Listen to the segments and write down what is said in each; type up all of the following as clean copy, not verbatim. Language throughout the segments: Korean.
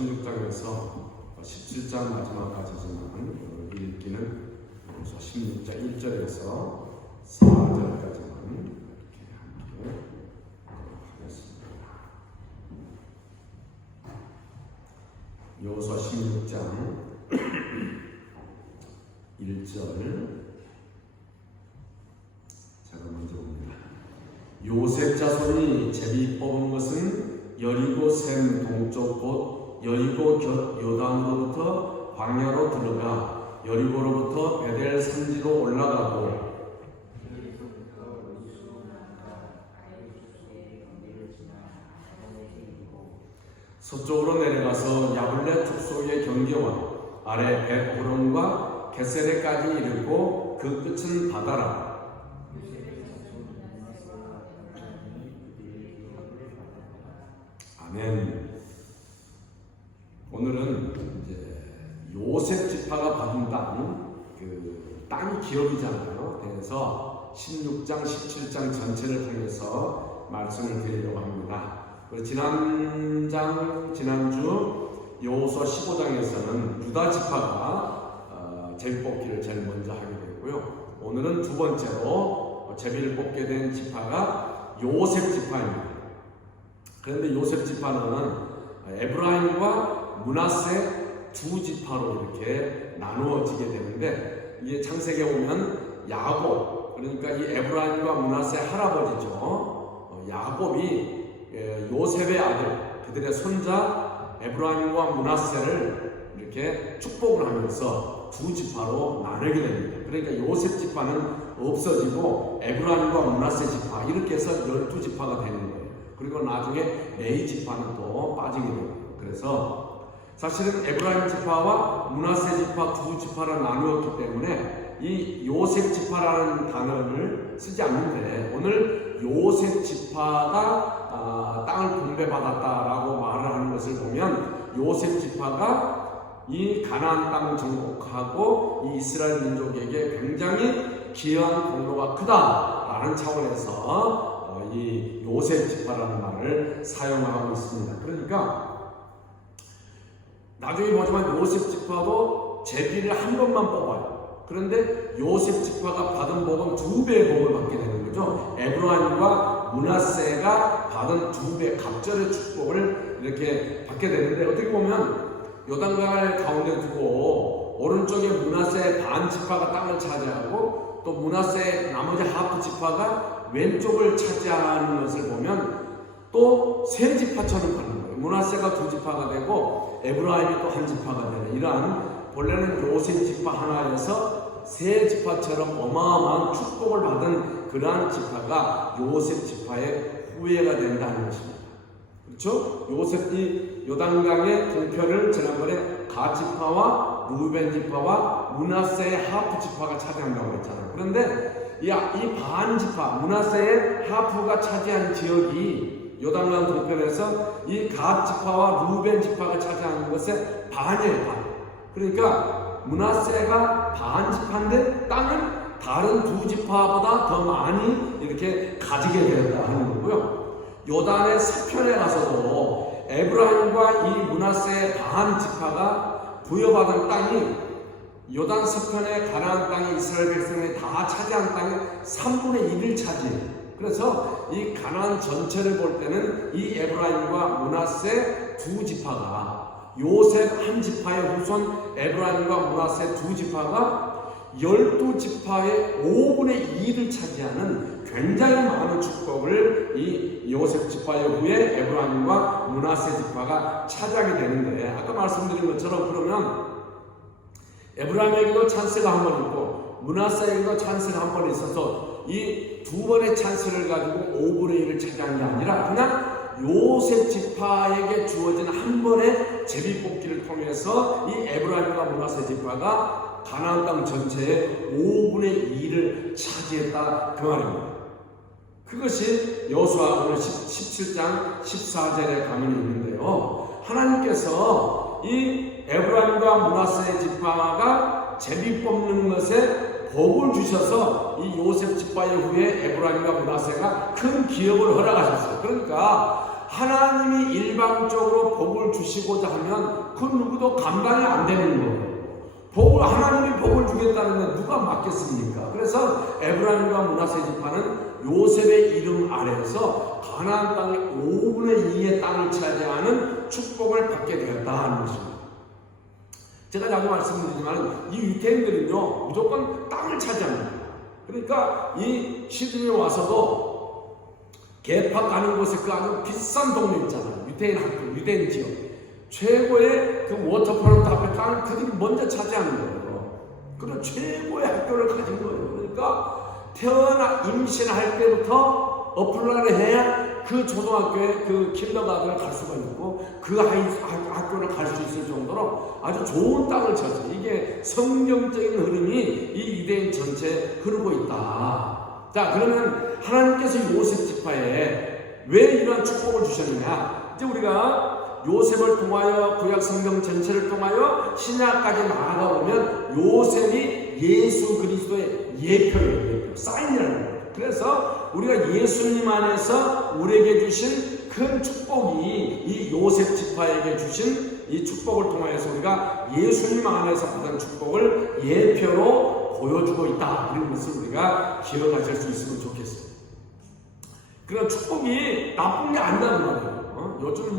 16장에서 17장 마지막까지지만 읽기는 여호수아 16장 1절에서 4절까지만 이렇게 함께 하겠습니다. 여호수아 16장 1절 제가 먼저 봅니다. 요셉 자손이 제비 뽑은 것은 여리고 샘 동쪽 곳 여리고 곁 요단으로부터 광야로 들어가 여리고로부터 베델 산지로 올라가고 서쪽으로 내려가서 야블레 축소의 경계와 아래 벳호론과 게세레까지 이르고 그 끝은 바다라. 아멘. 오늘은 이제 요셉 지파가 받은 땅이 기업이잖아요. 그래서 16장, 17장 전체를 통해서 말씀을 드리려고 합니다. 지난주 여호수아 15장에서는 유다 지파가 제비 뽑기를 제일 먼저 하게 되고요. 오늘은 두 번째로 제비를 뽑게 된 지파가 요셉 지파입니다. 그런데 요셉 지파는 에브라임과 므낫세 두 지파로 이렇게 나누어지게 되는데, 이게 창세기에 보면 야곱, 그러니까 이 에브라임과 므낫세 할아버지죠. 야곱이 요셉의 아들, 그들의 손자 에브라임과 므낫세를 이렇게 축복을 하면서 두 지파로 나누게 됩니다. 그러니까 요셉 지파는 없어지고 에브라임과 므낫세 지파 이렇게 해서 12지파가 되는 거예요. 그리고 나중에 레위 지파는 또 빠지게 됩니다. 그래서 사실은 에브라임 지파와 므낫세 지파 두 지파를 나누었기 때문에 이 요셉 지파라는 단어를 쓰지 않는데, 오늘 요셉 지파가 땅을 분배받았다라고 말을 하는 것을 보면 요셉 지파가 이 가나안 땅을 정복하고 이 이스라엘 민족에게 굉장히 기여한 공로가 크다라는 차원에서 이 요셉 지파라는 말을 사용하고 있습니다. 그러니까 나중에 보지만 요셉 지파도 제비를 한 번만 뽑아요. 그런데 요셉 지파가 받은 복은 2배의 복을 받게 되는 거죠. 에브라임과 므낫세가 받은 2배 갑절의 축복을 이렇게 받게 되는데, 어떻게 보면 요단강을 가운데 두고 오른쪽에 므낫세 반 지파가 땅을 차지하고 또 므낫세 나머지 하프 지파가 왼쪽을 차지하는 것을 보면 또 세 지파처럼 가는 거예요. 므낫세가 2지파가 되고 에브라임이 또 1지파가 되는, 이러한 본래는 요셉 지파 하나에서 세 지파처럼 어마어마한 축복을 받은 그러한 지파가 요셉 지파의 후예가 된다는 것입니다. 그렇죠? 요셉이 요단강의 동편을 지난번에 가 지파와 루벤 지파와 므낫세의 하프 지파가 차지한다고 했잖아요. 그런데 이 반 지파, 므낫세의 하프가 차지한 지역이 요단강 동편에서 이 가 지파와 루벤 지파가 차지하는 것의 반이에요, 반. 그러니까 므낫세가 반 지파인데 땅은 다른 두 지파보다 더 많이 이렇게 가지게 되었다 하는 거고요. 요단의 서편에 가서도 에브라임과 이 므낫세의 반 지파가 부여받은 땅이 요단 서편의 가나안 땅에 이스라엘 백성이 다 차지한 땅의 3분의 1을 차지해요. 그래서 이 가나안 전체를 볼 때는 이 에브라임과 므낫세 두 지파가, 요셉 한 지파의 후손 에브라임과 므낫세 두 지파가 12지파의 5분의 2를 차지하는 굉장히 많은 축복을 이 요셉 지파의 후에 에브라임과 므낫세 지파가 차지하게 되는데, 아까 말씀드린 것처럼 그러면 에브라임에게도 찬스가 한 번 있고 므낫세에게도 찬스가 한 번 있어서 이 두 번의 찬스를 가지고 5분의 1을 차지한 게 아니라 그냥 요셉 지파에게 주어진 한 번의 제비 뽑기를 통해서 이 에브라임과 므낫세 지파가 가나안 땅 전체의 5분의 2를 차지했다, 그 말입니다. 그것이 여호수아 오늘 17장 14절에 가면 있는데요. 하나님께서 이 에브라임과 므낫세 지파가 제비 뽑는 것에 복을 주셔서 이 요셉 지파의 후에 에브라임과 므낫세가 큰 기업을 허락하셨어요. 그러니까 하나님이 일방적으로 복을 주시고자 하면 그 누구도 감당이 안 되는 거예요. 하나님이 복을 주겠다는데 누가 막겠습니까? 그래서 에브라임과 므낫세 지파는 요셉의 이름 아래에서 가나안 땅의 5분의 2의 땅을 차지하는 축복을 받게 되었다 하는 것입니다. 제가 자주 말씀드리지만 이 유태인들은요 무조건 땅을 차지합니다. 그러니까 이 시드니에 와서도 개팍 가는 곳에 그 아주 비싼 동네 있잖아요. 유태인 학교, 유태인 지역 최고의 그 워터파크 앞에 땅을 그들이 먼저 차지하는 거예요. 그런 최고의 학교를 가진 거예요. 그러니까 임신할 때부터 어플라를 해야 그 초등학교에 그 킨더가든을 갈 수가 있고 그 학교를 갈 수 있을 정도로 아주 좋은 땅을 쳤죠. 이게 성경적인 흐름이 이 유대인 전체에 흐르고 있다. 자, 그러면 하나님께서 요셉 지파에 왜 이러한 축복을 주셨느냐? 이제 우리가 요셉을 통하여 구약 성경 전체를 통하여 신약까지 나아가 보면 요셉이 예수 그리스도의 예표예요. 사인이라는 거예요. 그래서 우리가 예수님 안에서 우리에게 주신 큰 축복이 이 요셉 지파에게 주신 이 축복을 통하여서 우리가 예수님 안에서 받은 축복을 예표로 보여주고 있다. 이런 것을 우리가 기억하실 수 있으면 좋겠어요. 그런 축복이 나쁜 게 아니라는 거예요. 요즘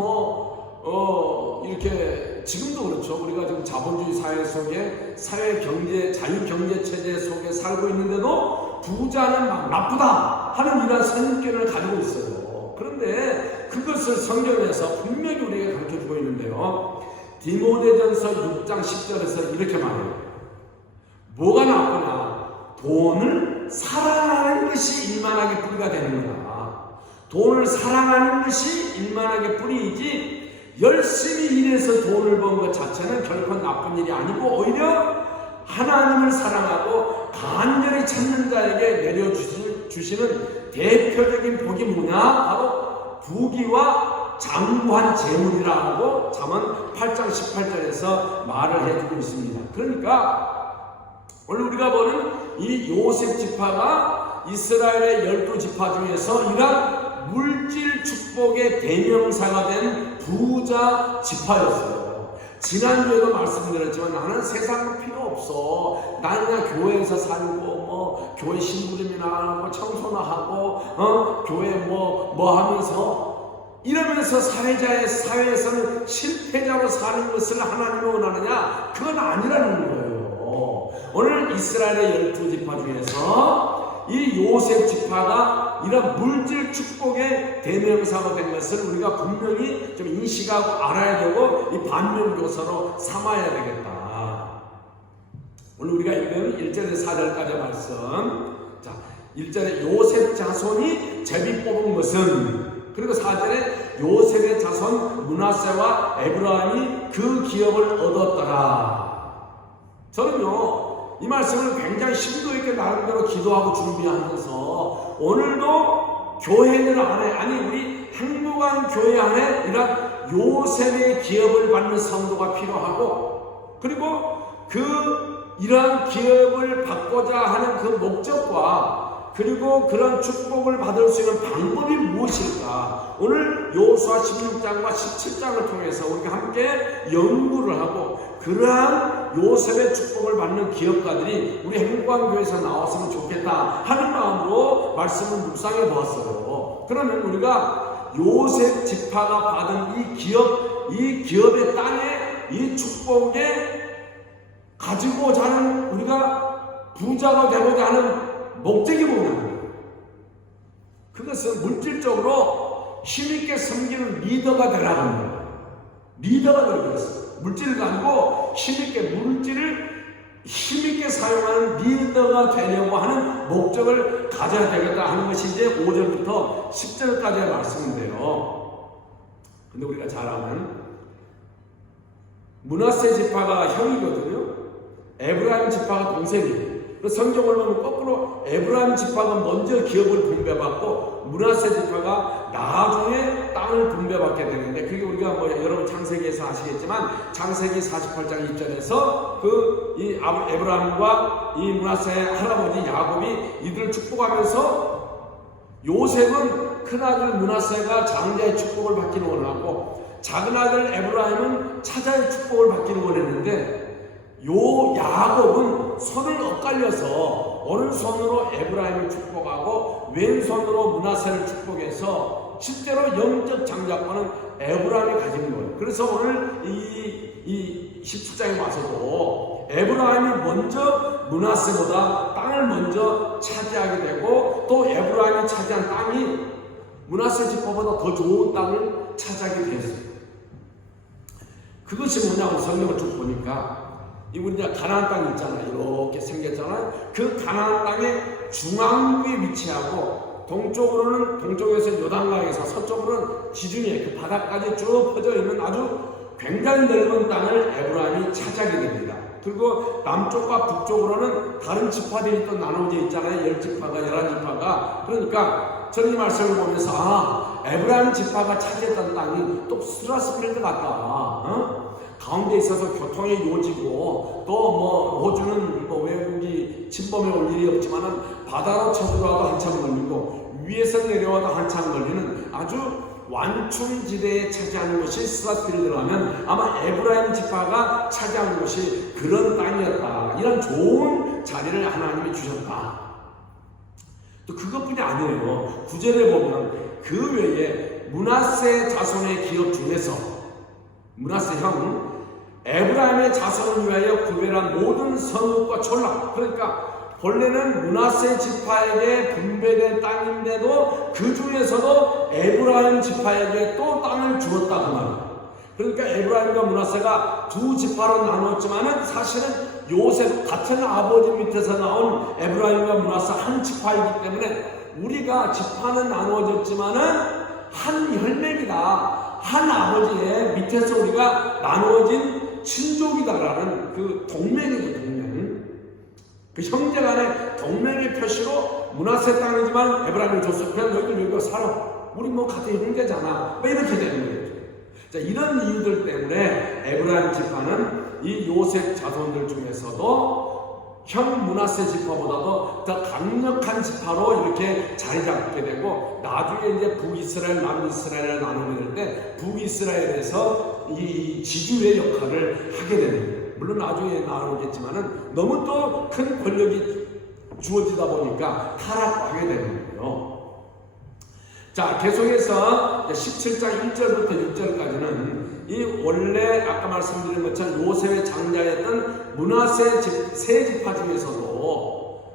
이렇게 지금도 그렇죠. 우리가 지금 자본주의 사회 속에 사회 경제 자유 경제 체제 속에 살고 있는데도 부자는 막 나쁘다 하는 이런 선입견을 가지고 있어요. 그런데 그것을 성경에서 분명히 우리에게 가르쳐주고 있는데요. 디모데전서 6장 10절에서 이렇게 말해요. 뭐가 나쁘냐? 돈을 사랑하는 것이 일만하게 뿌리가 되는 거다. 돈을 사랑하는 것이 일만하게 뿌리이지 열심히 일해서 돈을 번 것 자체는 결코 나쁜 일이 아니고 오히려 하나님을 사랑하고 간절히 찾는 자에게 내려주시는 대표적인 복이 뭐냐? 바로 부귀와 장구한 재물이라고 잠언 8장 18절에서 말을 해주고 있습니다. 그러니까 오늘 우리가 보는 이 요셉 지파가 이스라엘의 12지파 중에서 이러한 물질 축복의 대명사가 된 부자 지파였어요. 지난주에도 말씀드렸지만 나는 세상 필요 없어. 나는 그냥 교회에서 살고 교회 심부름이나 하고 청소나 하고 교회 뭐 하면서 이러면서 사회에서는 실패자로 사는 것을 하나님이 원하느냐? 그건 아니라는 거예요. 오늘 이스라엘의 12지파 중에서 이 요셉 지파가 이런 물질 축복의 대명사가 된 것을 우리가 분명히 좀 인식하고 알아야 되고 이 반면교사로 삼아야 되겠다. 오늘 우리가 읽은 1절에서 4절까지 말씀. 자, 1절에 요셉 자손이 제비 뽑은 것은, 그리고 4절에 요셉의 자손 므낫세와 에브라임이 그 기업을 얻었더라. 저는요 이 말씀을 굉장히 심도 있게 나름대로 기도하고 준비하면서 오늘도 교회들 안에, 아니 우리 행복한 교회 안에 이런 요셉의 기업을 받는 성도가 필요하고, 그리고 이러한 기업을 받고자 하는 그 목적과 그리고 그런 축복을 받을 수 있는 방법이 무엇일까? 오늘 여호수아 16장과 17장을 통해서 우리가 함께 연구를 하고 그러한 요셉의 축복을 받는 기업가들이 우리 행복한 교회에서 나왔으면 좋겠다 하는 마음으로 말씀을 묵상해 보았어요. 그러면 우리가 요셉 지파가 받은 이 기업의 땅에 이 축복에 가지고자 하는, 우리가 부자가 되고자 하는 목적이 뭐냐? 그것은 물질적으로 힘있게 섬기는 리더가 되라는 거예요. 리더가 되라고 했어요. 물질을 가지고 물질을 힘있게 사용하는 리더가 되려고 하는 목적을 가져야 되겠다 하는 것이 이제 5절부터 10절까지의 말씀인데요. 근데 우리가 잘 아는 므낫세 지파가 형이거든요. 에브라임 지파가 동생이에요. 성경을 보면 거꾸로 에브라임 지파가 먼저 기업을 분배받고 므낫세 지파가 나중에 땅을 분배받게 되는데, 그게 우리가 여러분 창세기에서 아시겠지만 창세기 48장 2절에서 이 에브라임과 이 므낫세의 할아버지 야곱이 이들을 축복하면서 요셉은 큰아들 므낫세가 장자의 축복을 받기를 원하고 작은 아들 에브라임은 차자의 축복을 받기를 원했는데 요 야곱은 손을 엇갈려서 오른손으로 에브라임을 축복하고 왼손으로 므낫세를 축복해서 실제로 영적 장자권은 에브라임이 가진 거예요. 그래서 오늘 이 17장에 와서도 에브라임이 먼저 므낫세보다 땅을 먼저 차지하게 되고 또 에브라임이 차지한 땅이 므낫세 지파보다 더 좋은 땅을 차지하게 되었어요. 그것이 뭐냐고 성경을 쭉 보니까 우리 이제 가나안 땅 있잖아요. 이렇게 생겼잖아요. 그 가나안 땅의 중앙부에 위치하고 동쪽에서 요단강에서 서쪽으로는 지중해 그 바다까지 쭉 퍼져 있는 아주 굉장히 넓은 땅을 에브라임이 차지하게 됩니다. 그리고 남쪽과 북쪽으로는 다른 지파들이 또 나눠져 있잖아요. 10지파가 11지파가. 그러니까 저는 이 말씀을 보면서 에브라임 지파가 차지했던 땅이 또 스트라스필드 같다. 가운데 있어서 교통이 요지고 또 호주는 외국이 침범해 올 일이 없지만은 바다로 쳐들어와도 한참 걸리고 위에서 내려와도 한참 걸리는 아주 완충지대에 차지하는 것이 스트라스필드라면 아마 에브라임 지파가 차지한 것이 그런 땅이었다. 이런 좋은 자리를 하나님이 주셨다. 또 그것뿐이 아니에요. 9절에 보면 그 외에 므낫세 자손의 기업 중에서 므낫세 형 에브라임의 자손을 위하여 구별한 모든 성읍과 촌락, 그러니까 본래는 므낫세 지파에게 분배된 땅인데도 그 중에서도 에브라임 지파에게 또 땅을 주었다 그 말이에요. 그러니까 에브라임과 므낫세가 두 지파로 나눴지만은 사실은 요셉 같은 아버지 밑에서 나온 에브라임과 므낫세 한 지파이기 때문에 우리가 지파는 나누어졌지만은 한 혈맥이다. 한 아버지의 밑에서 우리가 나누어진 친족이다라는 그 동맹이죠, 동맹. 그 형제 간의 동맹의 표시로 므낫세 땅이지만 에브라임을 줬어. 그냥 여기 살아. 우리 같은 형제잖아. 이렇게 되는 거예요. 자, 이런 이유들 때문에 에브라임 지파는 이 요셉 자손들 중에서도 형 므낫세 지파보다도 더 강력한 지파로 이렇게 자리 잡게 되고 나중에 이제 북이스라엘, 남이스라엘을 나누게 될 때 북이스라엘에서 이 지주의 역할을 하게 되는 거예요. 물론 나중에 나오겠지만은 너무 또 큰 권력이 주어지다 보니까 타락하게 되는 거예요. 자, 계속해서 17장 1절부터 6절까지는 이 원래 아까 말씀드린 것처럼 요셉의 장자였던 므낫세 세 지파 중에서도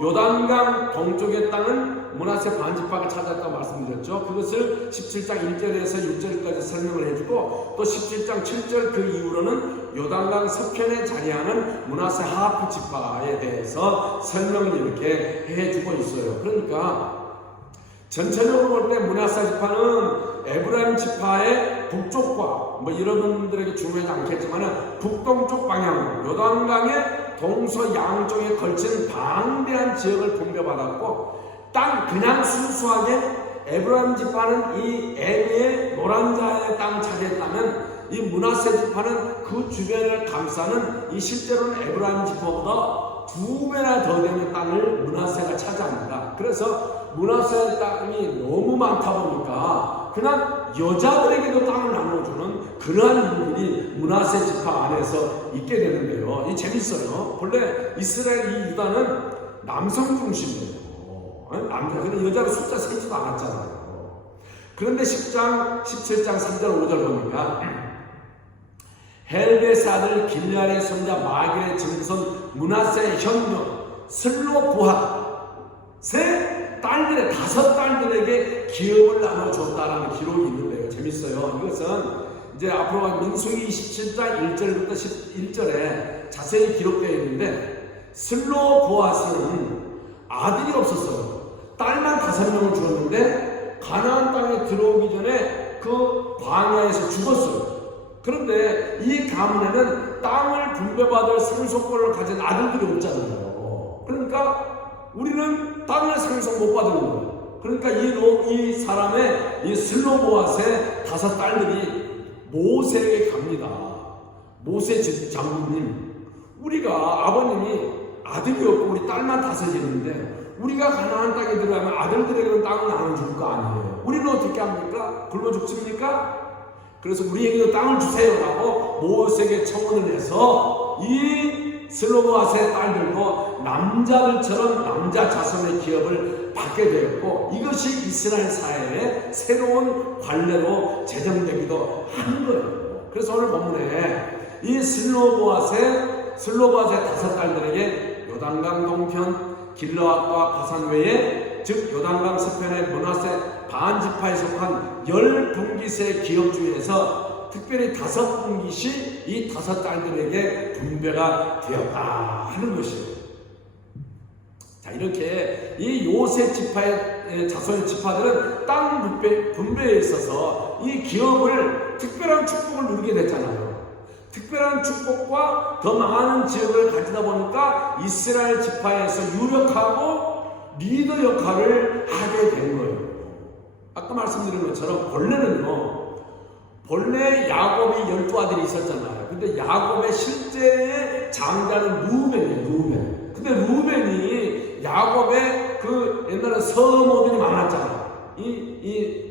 요단강 동쪽의 땅은 므낫세 반지파가 찾았다고 말씀드렸죠. 그것을 17장 1절에서 6절까지 설명을 해주고 또 17장 7절 그 이후로는 요단강 서편에 자리하는 므낫세 하프 지파에 대해서 설명을 이렇게 해주고 있어요. 그러니까 전체적으로 볼 때 므낫세 지파는 에브라임 지파의 북쪽과 여러분들에게 중요하지 않겠지만 북동쪽 방향 요단강의 동서양쪽에 걸친 방대한 지역을 분배받았고 땅 그냥 순수하게 에브라임 지파는 이 에미의 노란자의 땅을 차지했다면 이 므낫세 지파는 그 주변을 감싸는 이 실제로는 에브라임 지파보다 2배나 더 되는 땅을 므낫세가 차지합니다. 그래서 므낫세 땅이 너무 많다 보니까 그냥 여자들에게도 땅을 나눠주는 그러한 일들이 므낫세 지파 안에서 있게 되는데요. 이 재밌어요. 본래 이스라엘 이 유다는 남성 중심이에요. 남자, 여자가 숫자 세지도 않았잖아요. 그런데 10장, 17장 3절 5절 보니까 헬베스 아들 길리알의 손자 마길의 증손 므낫세의 현녀 슬로보핫 세 딸들의 5딸들에게 기업을 나눠줬다라는 기록이 있는데요. 재밌어요. 이것은 이제 앞으로 민수기 27장 1절부터 11절에 자세히 기록되어 있는데 슬로보핫은 아들이 없었어요. 딸만 5명을 주었는데 가나안 땅에 들어오기 전에 그 광야에서 죽었어요. 그런데 이 가문에는 땅을 분배받을 상속권을 가진 아들들이 없잖아요. 그러니까 우리는 땅을 상속 못 받은 거예요. 그러니까 이 사람의 이 슬로보앗의 5딸들이 모세에게 갑니다. 모세 장군님, 우리가 아버님이 아들이 없고 우리 딸만 5이 있는데 우리가 가나안 땅에 들어가면 아들들에게는 땅을 나눠줄 거 아니에요. 우리는 어떻게 합니까? 굶어 죽습니까? 그래서 우리에게도 땅을 주세요라고 모세에게 청원을 해서 이 슬로보아스의 딸들도 남자들처럼 남자 자손의 기업을 받게 되었고, 이것이 이스라엘 사회의 새로운 관례로 제정되기도 한 거예요. 그래서 오늘 본문에 이 슬로보아스의 5 딸들에게 요단강 동편 길르앗과 바산 외에, 즉 요단강 서편의 므낫세 반지파에 속한 10분깃의 기업 중에서 특별히 5분깃이 이 5 딸들에게 분배가 되었다 하는 것이에요. 자, 이렇게 이 요셉 지파의 자손의 지파들은 땅 분배에 있어서 이 기업을 특별한 축복을 누리게 됐잖아요. 특별한 축복과 더 많은 지역을 가지다 보니까 이스라엘 지파에서 유력하고 리더 역할을 하게 된 거예요. 아까 말씀드린 것처럼 본래 야곱이 12아들이 있었잖아요. 근데 야곱의 실제의 장자는 루벤이에요. 근데 루벤이 야곱의 그 옛날에 서모들이 많았잖아요. 이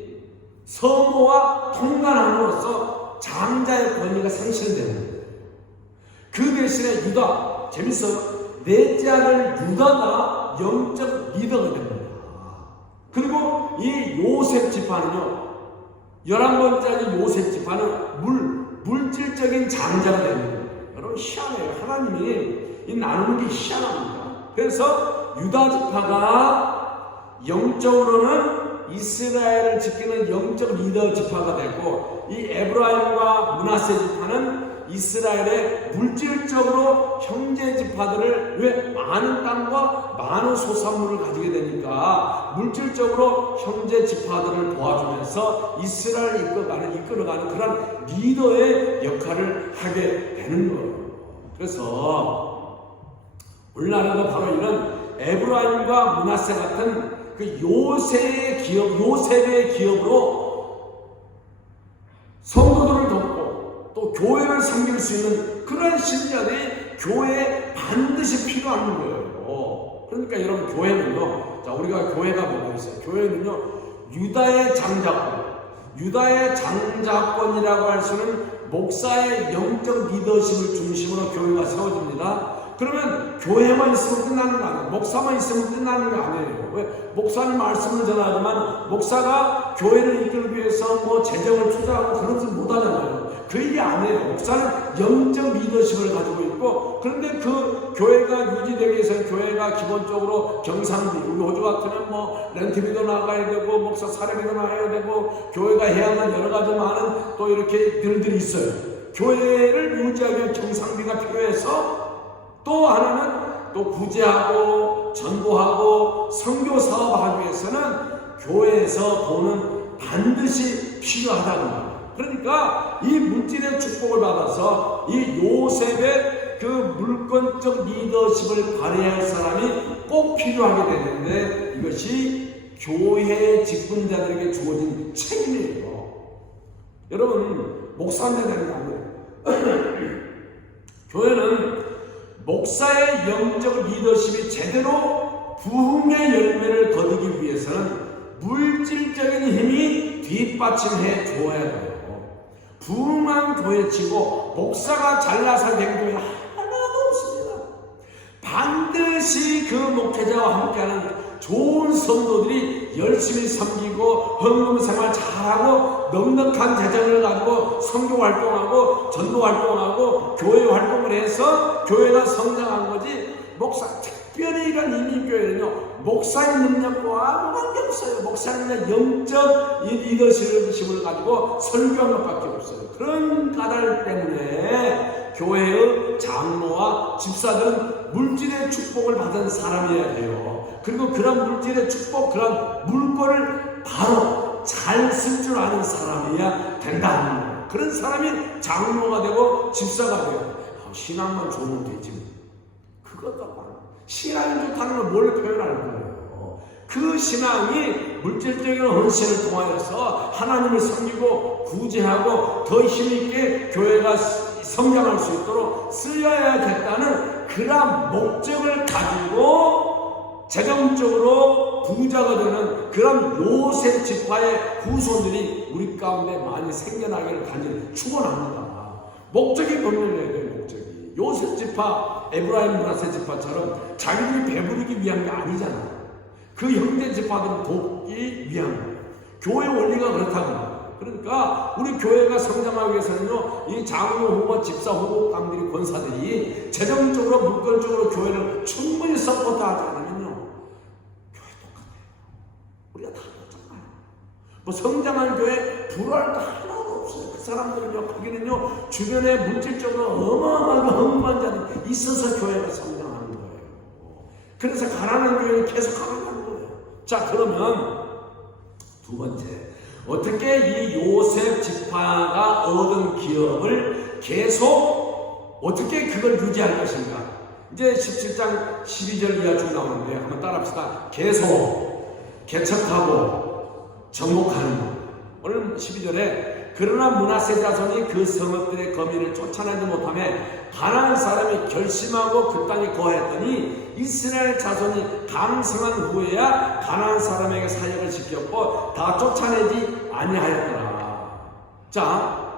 서모와 통관함으로써 장자의 권위가 상실되는 거예요. 그 대신에 유다, 재밌어요. 넷째 아들 유다가 영적 리더가 됩니다. 그리고 이 요셉 지파는요, 11번째인 요셉 지파는 물질적인 장자가 되는 거예요. 여러분, 희한해요. 하나님이 이 나누는 게 희한합니다. 그래서 유다 지파가 영적으로는 이스라엘을 지키는 영적 리더 지파가 되고, 이 에브라임과 므낫세 지파는 이스라엘의 물질적으로 형제 지파들을, 왜 많은 땅과 많은 소산물을 가지게 되니까 물질적으로 형제 지파들을 도와주면서 이스라엘을 이끌어가는 그런 리더의 역할을 하게 되는 거예요. 그래서 오늘날에도 바로 이런 에브라임과 므낫세 같은 그 요셉의 기업으로 성도들을 돕고 또 교회를 섬길 수 있는 그런 신자들이 교회에 반드시 필요한 거예요. 그러니까 여러분, 교회는요, 자, 우리가 교회가 뭐가 있어요? 교회는요, 유다의 장자권이라고 할 수는 목사의 영적 리더십을 중심으로 교회가 세워집니다. 그러면 교회만 있으면 끝나는 거 아니에요. 목사만 있으면 끝나는 거 아니에요. 왜? 목사는 말씀을 전하지만 목사가 교회를 이끌기 위해서 뭐 재정을 투자하고 그런 것 못하잖아요. 그 일이 아니에요. 목사는 영적 리더십을 가지고 있고, 그런데 그 교회가 유지되기 위해서 교회가 기본적으로 경상비, 우리 호주 같으면 뭐 렌트비도 나가야 되고 목사 사례비도 나가야 되고 교회가 해야 하는 여러 가지 많은 또 이렇게 일들이 있어요. 교회를 유지하기 위한 경상비가 필요해서, 또 하나는 또 구제하고 전도하고 선교 사업하기 위해서는 교회에서 돈은 반드시 필요하다는 거예요. 그러니까 이 물질의 축복을 받아서 이 요셉의 그 물권적 리더십을 발휘할 사람이 꼭 필요하게 되는데, 이것이 교회의 직분자들에게 주어진 책임이에요. 여러분, 목사님 되는 거 아니에요. 교회는 목사의 영적 리더십이 제대로 부흥의 열매를 거두기 위해서는 물질적인 힘이 뒷받침해 줘야 돼요. 부흥한 교회치고 목사가 잘나서 된 교회 하나도 없습니다. 반드시 그 목회자와 함께하는 좋은 성도들이 열심히 섬기고 헌금 생활 잘하고 넉넉한 재정을 가지고 선교 활동하고 전도 활동하고 교회 활동을 해서 교회가 성장한 거지, 목사 특별히 이런 이민교회는요, 목사의 능력과 아무 관계없어요. 목사는 영적 리더십을 가지고 설교한 것밖에 없어요. 그런 까닭 때문에 교회의 장로와 집사들은 물질의 축복을 받은 사람이어야 돼요. 그리고 그런 물질의 축복, 그런 물건을 바로 잘 쓸 줄 아는 사람이어야 된다는 거예요. 그런 사람이 장로가 되고 집사가 되고, 신앙만 좋으면 되지. 그것도 신앙이 좋다는 걸 뭘 표현하는 거예요? 그 신앙이 물질적인 헌신을 통하여서 하나님을 섬기고 구제하고 더 힘있게 교회가 성장할 수 있도록 쓰여야겠다는 그런 목적을 가지고 재정적으로 부자가 되는 그런 요셉 지파의 후손들이 우리 가운데 많이 생겨나기를 간절히 축원합니다. 목적이 분명해야 돼요. 목적이. 요셉 지파, 에브라임 므낫세 지파처럼 자기들이 배부르기 위한 게 아니잖아요. 그 형제 지파들을 돕기 위한 거예요. 교회 원리가 그렇다고. 그러니까 우리 교회가 성장하기 위해서는요, 이 장로 후보, 집사 후보, 깡들이 권사들이 재정적으로 물건적으로 교회를 충분히 서포트하지 않으면요, 교회 똑같아요. 우리가 다 똑같아요. 뭐 성장한 교회 불화할 거 하나도 없어요. 그 사람들은요, 거기는요, 주변에 물질적으로 어마어마하게 흥분한 자들이 있어서 교회가 성장하는 거예요. 그래서 가난한 교회는 계속 가난한 거예요. 자, 그러면 두 번째, 어떻게 이 요셉 지파가 얻은 기업을 계속 어떻게 그걸 유지할 것인가? 이제 17장 12절 이하 쭉 나오는데 한번 따라합시다. 계속 개척하고 정복하는 것. 오늘 12절에 그러나 므낫세 자손이 그 성읍들의 거민을 쫓아내지 못하며 가나안 사람이 결심하고 그 땅에 거하였더니 이스라엘 자손이 강성한 후에야 가나안 사람에게 사역을 시켰고 다 쫓아내지 아니하였더라. 자,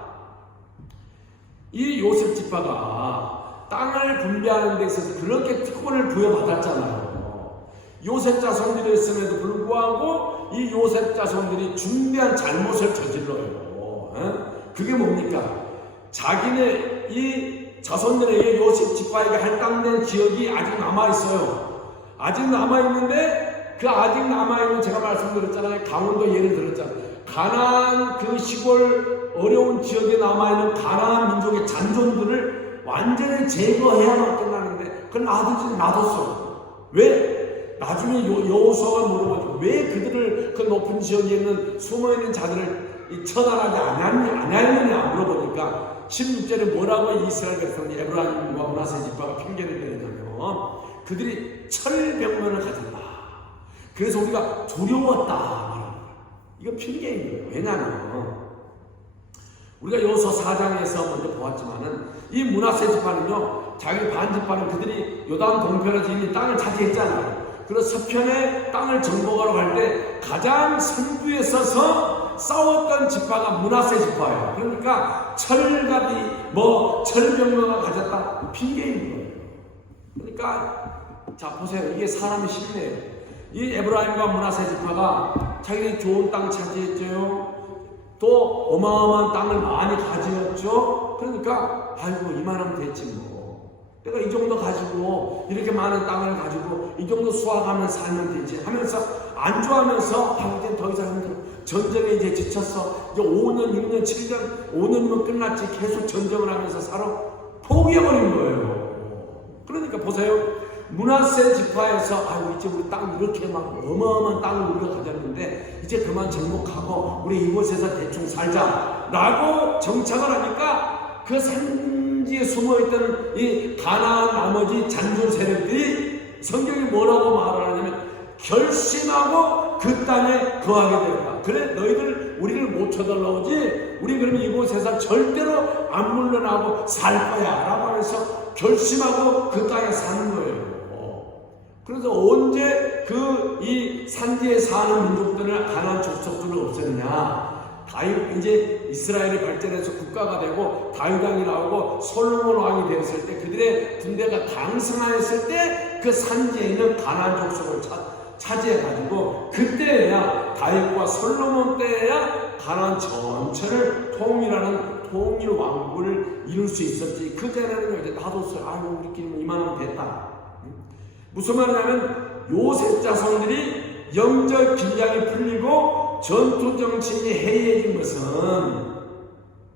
이 요셉 지파가 땅을 분배하는 데 있어서 그렇게 특권을 부여받았잖아요. 요셉 자손들이었음에도 불구하고 이 요셉 자손들이 중대한 잘못을 저질러요. 그게 뭡니까? 자기네 이 자손들에게 요셉 지파에게 할당된 지역이 아직 남아있어요. 아직 남아있는데 그 아직 남아있는 제가 말씀드렸잖아요. 강원도 예를 들었잖아요. 가나안 그 시골 어려운 지역에 남아있는 가나안 민족의 잔존들을 완전히 제거해야만 끝나는데 그걸 놔뒀어요. 왜? 나중에 여호수아가 물어보죠. 왜 그들을 그 높은 지역에 있는 숨어있는 자들을 처단하지 않았느냐 물어보니까 16절에 뭐라고 이스라엘 백성이 에브라임과 므낫세 지파가 핑계를 대냐면 그들이 철병면을 가졌다. 그래서 우리가 두려웠다 말합니다. 이거 핑계인 거예요. 왜냐하면 우리가 여호수아 4장에서 먼저 보았지만은 이 므낫세 지파는요, 자기 반 지파는 그들이 요단 동편에서 이미 땅을 차지했잖아요. 그래서 서편에 땅을 정복하러 갈 때 가장 선두에 서서 싸웠던 지파가 므낫세 지파예요. 그러니까 철갑이 철병거가 가졌다 핑계인 거예요. 그러니까 자 보세요. 이게 사람이 쉽네요. 이 에브라임과 므낫세 지파가 자기들이 좋은 땅 차지했죠. 또 어마어마한 땅을 많이 가지었죠. 그러니까 아이고 이만하면 됐지 뭐. 내가 이 정도 가지고 이렇게 많은 땅을 가지고 이 정도 수확하면서 살면 되지 하면서 안주하면서 이제 더 이상 힘들어. 전쟁에 이제 지쳤어. 이제 5년, 6년, 7년, 5년이면 끝났지. 계속 전쟁을 하면서 살아. 포기해버린 거예요. 그러니까 보세요. 므낫세 지파에서 아이고 이제 우리 땅 이렇게 막 어마어마한 땅을 우리가 가졌는데 이제 그만 정복하고 우리 이곳에서 대충 살자 라고 정착을 하니까 그 산지에 숨어있던 이 가나안 나머지 잔존 세력들이 성경이 뭐라고 말하냐면 결심하고 그 땅에 거하게 되었다. 그래 너희들 우리를 못 쳐들러오지 우리 그러면 이곳에서 절대로 안 물러나고 살 거야 라고 하면서 결심하고 그 땅에 사는 거예요. 그래서 언제 이 산지에 사는 민족들을 가나안 족속들은 없었느냐? 다윗 이제 이스라엘이 발전해서 국가가 되고 다윗 왕이 나오고 솔로몬 왕이 되었을 때 그들의 군대가 강성하였을 때 그 산지에 있는 가나안 족속을 차지해가지고 그때야 다윗과 솔로몬 때야 가나안 전체를 통일하는 통일 왕국을 이룰 수 있었지. 그 전에는 이제 놔뒀어요. 아이고 우리끼리 이만하면 됐다. 무슨 말이냐면 요셉 자손들이 영적 길량이 풀리고 전투 정신이 해이해진 것은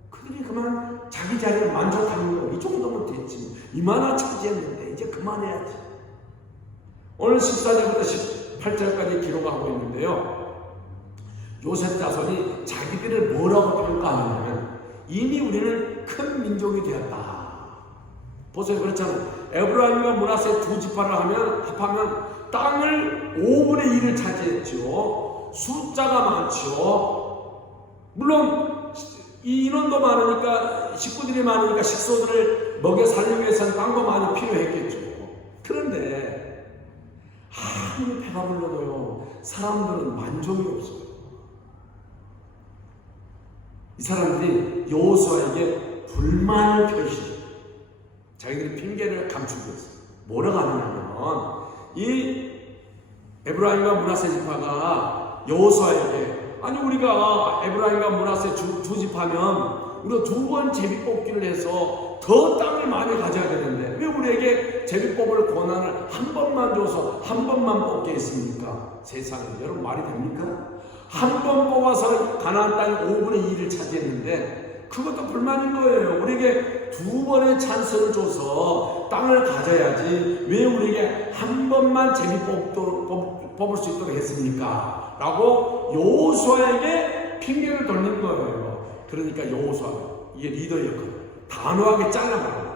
그들이 그만 자기 자리를 만족하는 거. 이 정도면 됐지. 이만한 차지했는데 이제 그만해야지. 오늘 14절부터 18절까지 기록하고 있는데요. 요셉 자손이 자기들을 뭐라고 평가하냐면 이미 우리는 큰 민족이 되었다. 보세요. 그렇잖아요. 에브라임과 므낫세 두 지파를 합하면 땅을 5분의 1을 차지했죠. 숫자가 많죠. 물론 이 인원도 많으니까 식구들이 많으니까 식소들을 먹여 살리기 위해서는 땅도 많이 필요했겠죠. 그런데 아무리 배가 불러도요 사람들은 만족이 없어요. 이 사람들이 여호수아에게 불만을 표시해요. 자기들이 핑계를 감추고 있어요. 뭐라고 하냐면 이 에브라임과 므낫세 지파가 여호수아에게 아니 우리가 에브라임과 므낫세 두 지파면 우리가 두 번 제비 뽑기를 해서 더 땅을 많이 가져야 되는데 왜 우리에게 제비 뽑을 권한을 한 번만 줘서 한 번만 뽑게 했습니까? 세상에 여러분 말이 됩니까? 한 번 뽑아서 가나안 땅 5분의 2를 차지했는데 그것도 불만인 거예요. 우리에게 두 번의 찬스를 줘서 땅을 가져야지 왜 우리에게 한 번만 제비 뽑을 수 있도록 했습니까? 라고 여호수아에게 핑계를 돌린 거예요. 그러니까 여호수아 이게 리더였거든요. 단호하게 잘라버려요.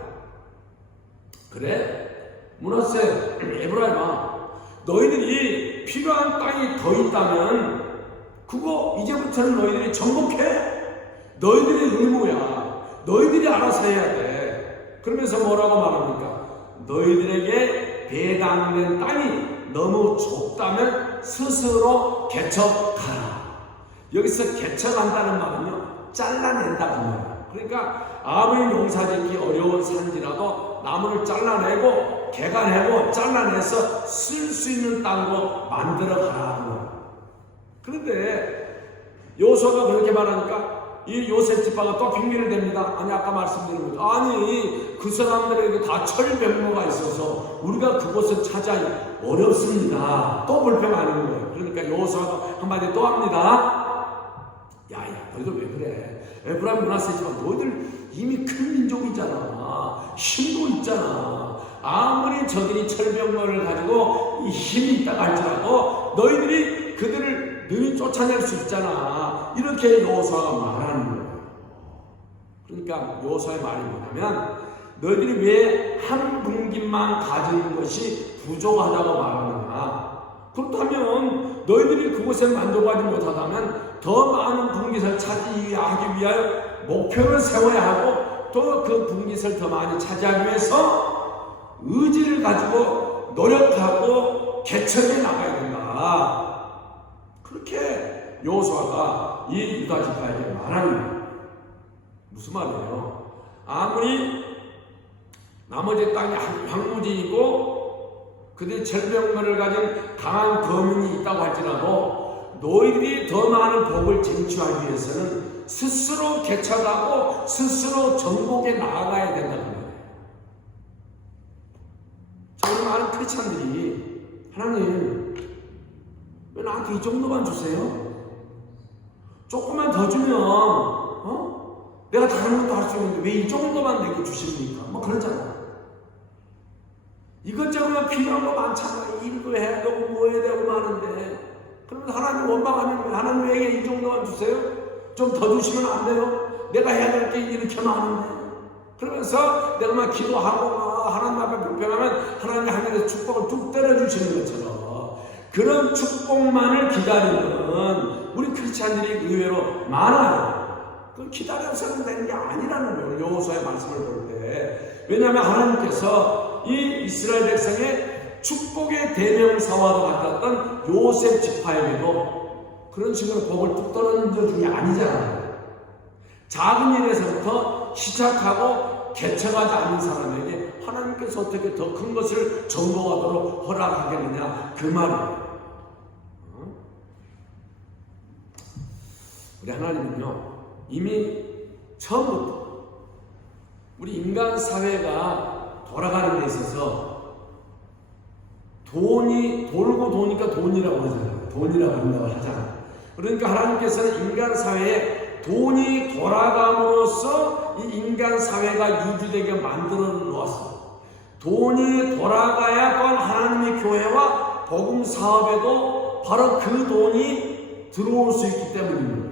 그래? 므낫세 에브라임아 너희들이 필요한 땅이 더 있다면 그거 이제부터는 너희들이 정복해. 너희들의 의무야. 너희들이 알아서 해야 돼. 그러면서 뭐라고 말합니까? 너희들에게 배당된 땅이 너무 좁다면 스스로 개척하라. 여기서 개척한다는 말은요 잘라낸다 그 말이에요. 그러니까 아무리 농사짓기 어려운 산지라도 나무를 잘라내고 개간하고 잘라내서 쓸 수 있는 땅으로 만들어 가라. 그런데 여호수아가 그렇게 말하니까 이 요셉 지파가 또 핑계를 댑니다. 아니 아까 말씀드린 거죠. 아니 그 사람들에게 다 철병로가 있어서 우리가 그곳을 찾아야 어렵습니다. 또 불평하는 거예요. 그러니까 여호수아가 한마디 또 합니다. 야야 너희들 왜 그래? 에브라임 므낫세 지파 너희들 이미 큰 민족이잖아. 힘도 있잖아. 아무리 저들이 철병로를 가지고 이 힘이 있다고 할지라도 너희들이 그들을 능히 쫓아낼 수 있잖아. 이렇게 여호수아가 말하는 거예요. 그러니까 여호수아의 말이 뭐냐면 너희들이 왜 한 분깃만 가지는 것이 부족하다고 말하느냐. 그렇다면 너희들이 그곳에 만족하지 못하다면 더 많은 분깃을 차지하기 위하여 목표를 세워야 하고 또 그 분깃을 더 많이 차지하기 위해서 의지를 가지고 노력하고 개척해 나가야 된다. 그렇게 여호수아가 이 유다 지파에게 말하는 거예요. 무슨 말이에요? 아무리 나머지 땅이 황무지이고 그들이 절병권을 가진 강한 거민이 있다고 할지라도 너희들이 더 많은 복을 쟁취하기 위해서는 스스로 개척하고 스스로 정복에 나아가야 된다는 거예요. 저는 많은 크리스찬들이 하나님 왜 나한테 이 정도만 주세요? 조금만 더 주면 내가 다른 것도 할 수 있는데 왜 이 정도만 내게 주십니까? 뭐 그러잖아. 이것저것 필요한 거 많잖아. 일도 해야 되고 뭐 해야 되고 많은데 그러면 하나님 원망하면 하나님 왜 이 정도만 주세요? 좀 더 주시면 안 돼요? 내가 해야 될 게 이렇게 많은데 그러면서 내가 막 기도하고 하나님 앞에 불평하면 하나님이 하늘에서 축복을 뚝 때려주시는 것처럼 그런 축복만을 기다리는 우리 크리스찬들이 의외로 많아요. 그 기다려서는 되는 게 아니라는 거예요. 여호수아의 말씀을 볼 때. 왜냐하면 하나님께서 이 이스라엘 백성의 축복의 대명사와도 같았던 요셉 지파에게도 그런 식으로 복을 뚝 떨어진 게 아니잖아요. 작은 일에서부터 시작하고 개척하지 않는 사람에게 하나님께서 어떻게 더 큰 것을 정복하도록 허락하겠느냐 그 말이에요. 우리 하나님은요 이미 처음부터 우리 인간 사회가 돌아가는 데 있어서 돈이 돌고 도니까 돈이라고 하잖아요. 돈이라고 한다고 하잖아요. 그러니까 하나님께서는 인간 사회에 돈이 돌아감으로써 이 인간 사회가 유지되게 만들어 놓았습니다. 돈이 돌아가야 또한 하나님의 교회와 복음 사업에도 바로 그 돈이 들어올 수 있기 때문입니다.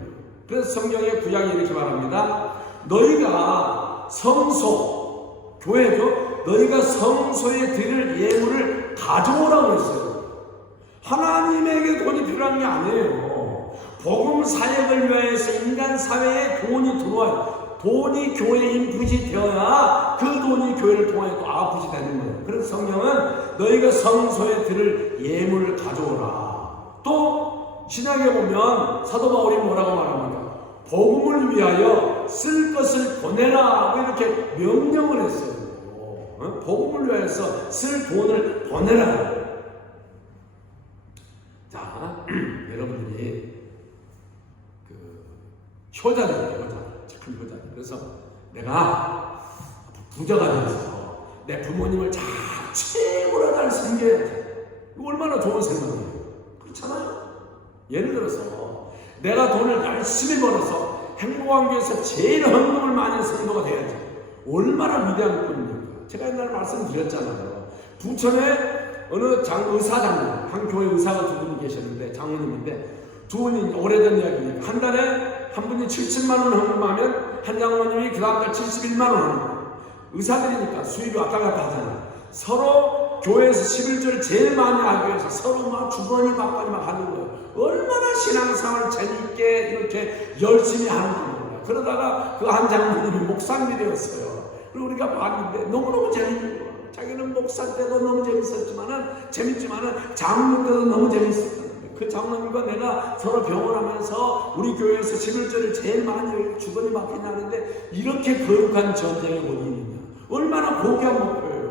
그래서 성경의 구약이 이렇게 말합니다. 너희가 성소, 교회죠. 너희가 성소에 드릴 예물을 가져오라고 했어요. 하나님에게 돈이 필요한 게 아니에요. 복음 사역을 위해서 인간 사회에 돈이 들어와요. 돈이 교회 인풋이 되어야 그 돈이 우리 교회를 통하여 또 아프시 되는 거예요. 그래서 성경은 너희가 성소에 들을 예물을 가져오라. 또 신약에 보면 사도 바울이 뭐라고 말합니까? 복음을 위하여 쓸 것을 보내라, 이렇게 명령을 했어요. 복음을 위하여서 쓸 돈을 보내라. 자, 여러분들이 효자들이에요. 큰 효자. 그래서 내가 부자가 되어서 내 부모님을 최고로 잘 섬겨야지. 이거 얼마나 좋은 생각이에요. 그렇잖아요. 예를 들어서 내가 돈을 열심히 벌어서 행복한 교회에서 제일 헌금을 많이 하는 성도가 돼야지. 얼마나 위대한 꿈입니까? 제가 옛날에 말씀드렸잖아요. 부천에 어느 의사장님, 한 교회 의사가 두 분이 계셨는데, 장로님인데, 두 분이 오래된 이야기니까 한 달에 한 분이 70만 원 헌금하면 한 장로님이 그 다음 달 71만 원 헌금. 의사들이니까 수입이 왔다 갔다 하잖아요. 서로 교회에서 11조를 제일 많이 하기 위해서 서로 막 주거니 받거니 막 하는 거예요. 얼마나 신앙생활을 재미있게 이렇게 열심히 하는 거예요. 그러다가 그 한 장로님이 목사님이 되었어요. 그리고 우리가 봤는데 너무너무 재밌는 거예요. 자기는 목사 때도 너무 재밌지만은 장로 때도 너무 재밌었다는 거예요. 그 장로님과 내가 서로 병원하면서 우리 교회에서 11조를 제일 많이 주거니 받거니 하는데 이렇게 거룩한 전쟁의 원인이냐. 얼마나 고귀한 목표예요.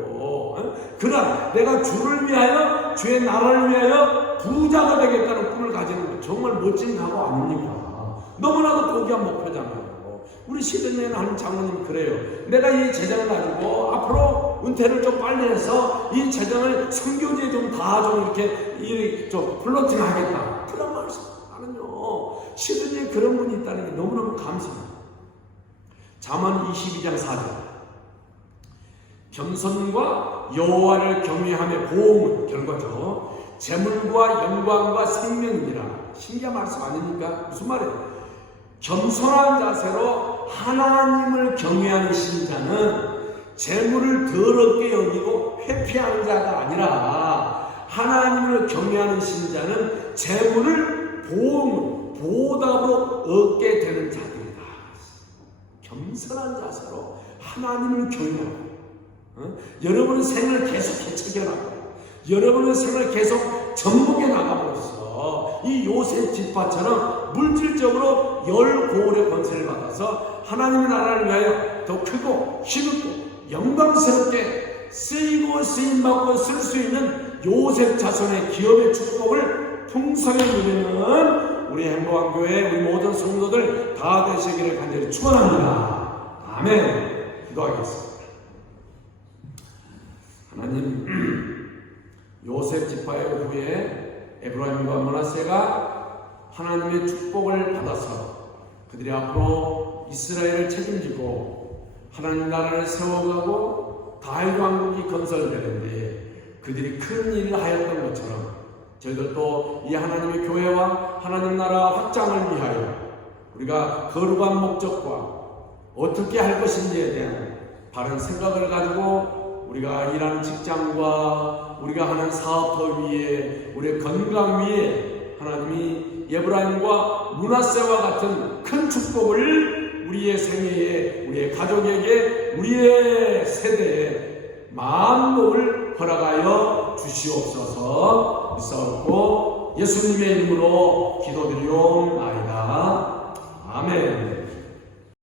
그러나 내가 주를 위하여, 주의 나라를 위하여 부자가 되겠다는 꿈을 가지는 거 정말 멋진 각오 아닙니까? 너무나도 고귀한 목표잖아요. 우리 시드니에 한 장로님 그래요. 내가 이 재정을 가지고 앞으로 은퇴를 좀 빨리 해서 이 재정을 선교지에 좀 이렇게 좀 플로팅 하겠다. 그런 말씀. 나는요, 시드니에 그런 분이 있다는 게 너무너무 감사합니다. 잠언 22장 4절. 겸손과 여호와를 경외함의 보응은 결과죠. 재물과 영광과 생명이니라. 신기한 말씀 아닙니까? 무슨 말이에요? 겸손한 자세로 하나님을 경외하는 신자는 재물을 더럽게 여기고 회피하는 자가 아니라 하나님을 경외하는 신자는 재물을 보답으로 얻게 되는 자들이다. 겸손한 자세로 하나님을 경외하고 여러분의 생을 계속 개척해나가고 여러분의 생을 계속 전복해 나감으로써 이 요셉 지파처럼 물질적으로 열 고울의 권세를 받아서 하나님의 나라를 위하여 더 크고 힘있고 영광스럽게 쓰이고 쓰임받고 쓸 수 있는 요셉 자손의 기업의 축복을 풍성히 누리는 우리 행복한 교회 우리 모든 성도들 다 되시기를 간절히 축원합니다. 아멘. 기도하겠습니다. 하나님, 요셉 지파의 후에 에브라임과 므낫세가 하나님의 축복을 받아서 그들이 앞으로 이스라엘을 책임지고 하나님 나라를 세워가고 다윗 왕국이 건설되는데 그들이 큰 일을 하였던 것처럼 저희들도 이 하나님의 교회와 하나님 나라 확장을 위하여 우리가 거룩한 목적과 어떻게 할 것인지에 대한 바른 생각을 가지고 우리가 일하는 직장과 우리가 하는 사업터 위에 우리의 건강 위에 하나님이 에브라임과 므낫세와 같은 큰 축복을 우리의 생애에 우리의 가족에게 우리의 세대에 만복을 허락하여 주시옵소서. 믿사옵고 예수님의 이름으로 기도드리옵나이다. 아멘.